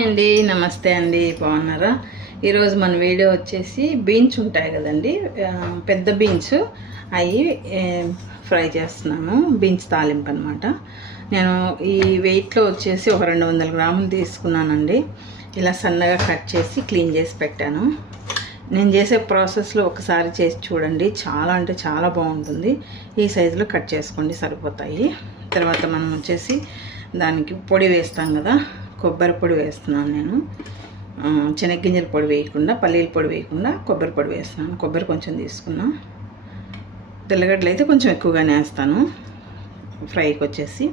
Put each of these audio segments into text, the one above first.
Hi అండి నమస్తే అండి బాగున్నారా? ఈరోజు మన వీడియో వచ్చేసి బీన్స్ ఉంటాయి కదండి పెద్ద బీన్స్. అవి ఫ్రై చేస్తున్నాము బీన్స్ తాలింపు అనమాట నేను ఈ వెయిట్లో వచ్చేసి ఒక రెండు వందల గ్రాములు తీసుకున్నానండి. ఇలా సన్నగా కట్ చేసి క్లీన్ చేసి పెట్టాను. నేను చేసే ప్రాసెస్లో ఒకసారి చేసి చూడండి. చాలా అంటే చాలా బాగుంటుంది. ఈ సైజులో కట్ చేసుకోండి సరిపోతాయి. తర్వాత మనం వచ్చేసి దానికి పొడి వేస్తాం కదా కొబ్బరి పొడి వేస్తున్నాను నేను. ఆ, శనగ్గింజల పొడి వేయకుండా పల్లీల పొడి వేయకుండా కొబ్బరి పొడి వేస్తున్నాను. కొబ్బరి కొంచెం తీసుకున్నా. తెల్లగడ్డలు అయితే కొంచెం ఎక్కువగానే వేస్తాను. ఫ్రైకి వచ్చేసి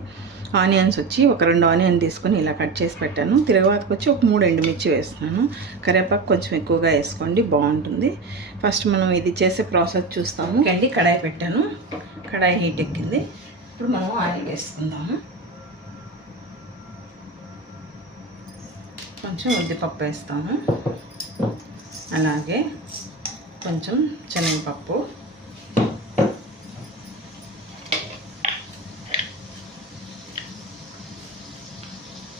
ఆనియన్స్ వచ్చి ఒక రెండు ఆనియన్ తీసుకొని ఇలా కట్ చేసి పెట్టాను. తిరగవాతకు వచ్చి ఒక మూడు ఎండుమిర్చి వేస్తున్నాను. కరివేపాకు కొంచెం ఎక్కువగా వేసుకోండి బాగుంటుంది. ఫస్ట్ మనం ఇది చేసే ప్రాసెస్ చూస్తాము. అండి కడాయి పెట్టాను. కడాయి హీట్ ఎక్కింది. ఇప్పుడు మనం ఆయిల్ వేసుకుందాము. కొంచెం ఉద్దిపప్పు వేస్తాను. అలాగే కొంచెం శనగపప్పు.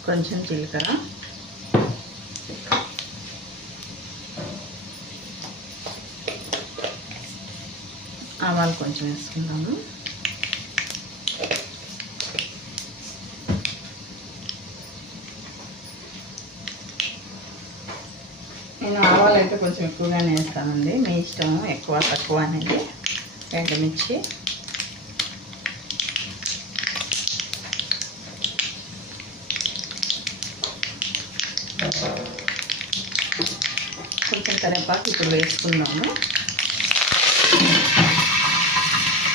కొంచెం జీలకర్ర. ఆవాలు కొంచెం వేసుకుందాము. నేను అయితే కొంచెం ఎక్కువగానే వేస్తానండి మీ ఇష్టం ఎక్కువ తక్కువ అనేది ఎండుమిర్చి. కొంచెం కరేపాకు ఇప్పుడు వేసుకున్నాము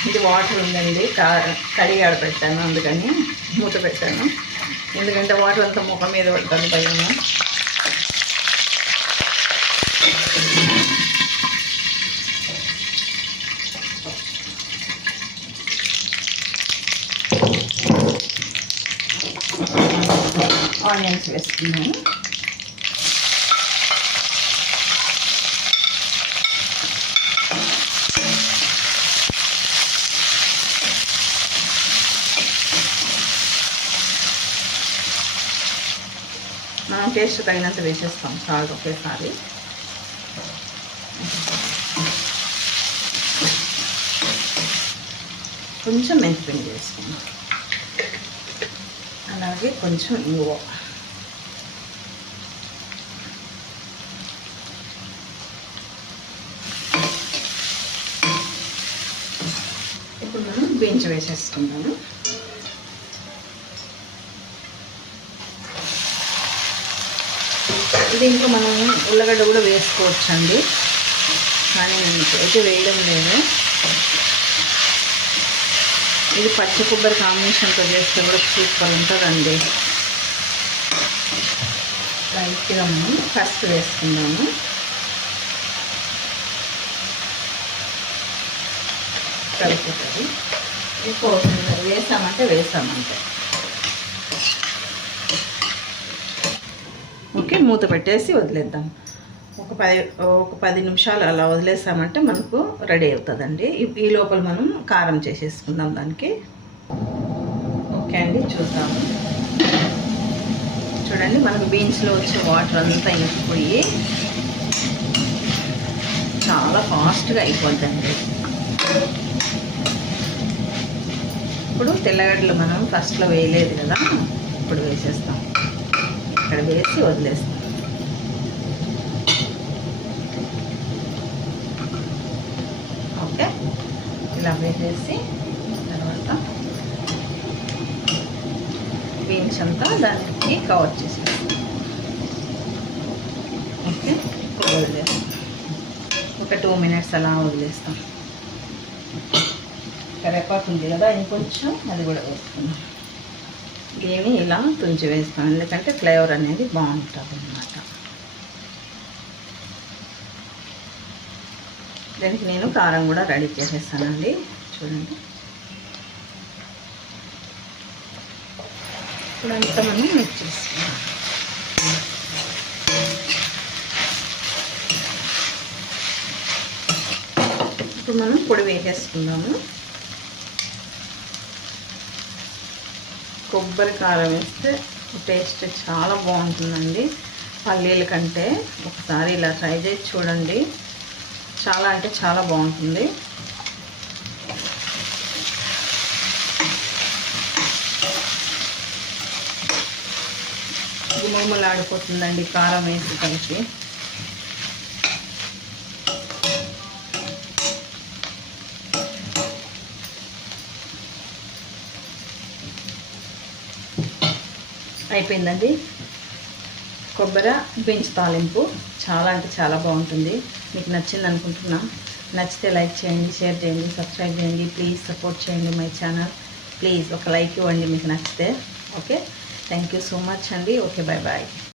ఇది వాటర్ ఉందండి. కా కడిగి ఆడ పెట్టాను అందుకని మూత పెట్టాను. ఎందుకంటే వాటర్ అంతా ముఖం మీద పడుతుంది భయము ఆనియన్స్ వేసుకున్నాను. మనం టేస్ట్ తగినంత వేసేస్తాం సాల్ట్ ఒకేసారి. కొంచెం మెంతిపిండి వేసుకుందాం. అలాగే కొంచెం ఇంగువ ఇప్పుడు మనం బీన్స్ దీంట్లో మనం ఉల్లగడ్డ కూడా వేసుకోవచ్చండి. కానీ నేను అయితే వేయడం లేదు. ఇది పచ్చి కొబ్బరి కాంబినేషన్తో చేస్తే కూడా సూపర్ ఉంటుందండి. లైట్గా మనం ఫస్ట్ వేసుకుందాము. సరిపోతుంది ఇది అవసరం వేసామంటే వేసామంటే. ఓకే మూత పెట్టేసి వదిలేద్దాం. ఒక పది ఒక పది నిమిషాలు అలా వదిలేసామంటే మనకు రెడీ అవుతుందండి. ఈ- ఈ లోపల మనం కారం చేసేసుకుందాం దానికి. ఓకే అండి చూద్దాము చూడండి మనకు బీన్స్లో వచ్చే వాటర్ అంతా ఇంకిపోయి చాలా ఫాస్ట్గా అయిపోద్దండి. ఇప్పుడు తెల్లగడ్డలు మనం ఫస్ట్లో వేయలేదు కదా ఇప్పుడు వేసేస్తాం. ఇక్కడ వేసి వదిలేస్తాం. ఓకే? ఇలా వేసేసి తర్వాత బీన్స్ అంతా దానికి కవర్ చేసేస్తాం. ఓకే? వదిలేస్తాం. ఒక టూ మినిట్స్ అలా వదిలేస్తాం. కరివేపాకు ఉంది కదా ఇంకొంచెం అది కూడా వేసుకుందాం. దీన్ని ఇలా తుంచి వేస్తాం ఎందుకంటే ఫ్లేవర్ అనేది బాగుంటుంది అన్నమాట. దానికి నేను కారం కూడా రెడీ చేసేస్తానండి చూడండి. ఇప్పుడు అంతా మనం మిక్స్ చేసుకుందాం. ఇప్పుడు మనం పొడి వేసేసుకుందాము. కొబ్బరి కారం వేస్తే టేస్ట్ చాలా బాగుంటుందండి. పల్లీల కంటే ఒకసారి ఇలా ట్రై చేసి చూడండి. చాలా అంటే చాలా బాగుంటుంది. గుమగుమలాడిపోతుందండి కారం వేసి కలిసి అయిపోయిందండి. కొబ్బరి బీన్స్ తాలింపు చాలా అంటే చాలా బాగుంటుంది. మీకు నచ్చింది అనుకుంటున్నా. నచ్చితే లైక్ చేయండి షేర్ చేయండి సబ్స్క్రైబ్ చేయండి ప్లీజ్ సపోర్ట్ చేయండి మై ఛానల్. ప్లీజ్ ఒక లైక్ ఇవ్వండి మీకు నచ్చితే. Okay? Thank you so much అండి. Okay bye bye.